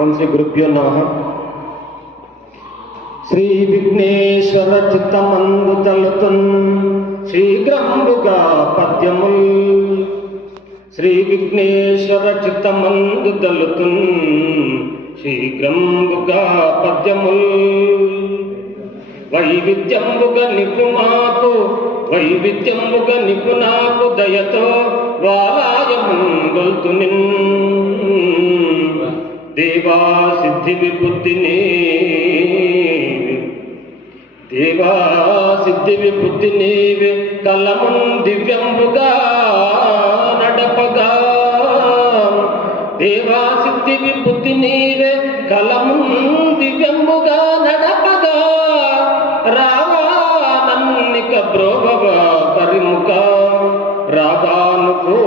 ఓం శ్రీ గురుభ్యో నమః. శ్రీ విఘ్నేశ్వర చిత్తమందు తలుతున్ శీఘ్రంబుగా పద్యముల్. శ్రీ విఘ్నేశ్వర చిత్తమందు తలుతున్ శీఘ్రంబుగా పద్యముల్. వైవిధ్యంబుగా నిపుణాకు వైవిధ్యంబుగా నిపుణాకు దయతో వాలాయముంగొల్తుని దేవా సిద్ధి విబుద్ధి దేవా సిద్ధి విబుద్ధి నీవే కలమున్ దివ్యంబుగా నడపగా. దేవా సిద్ధి విబుద్ధి నీవే కలమున్ దివ్యంబుగా నడపగా. రావా నన్నిక బ్రోభవ కరిముఖ రాగానుకూలంబుగా.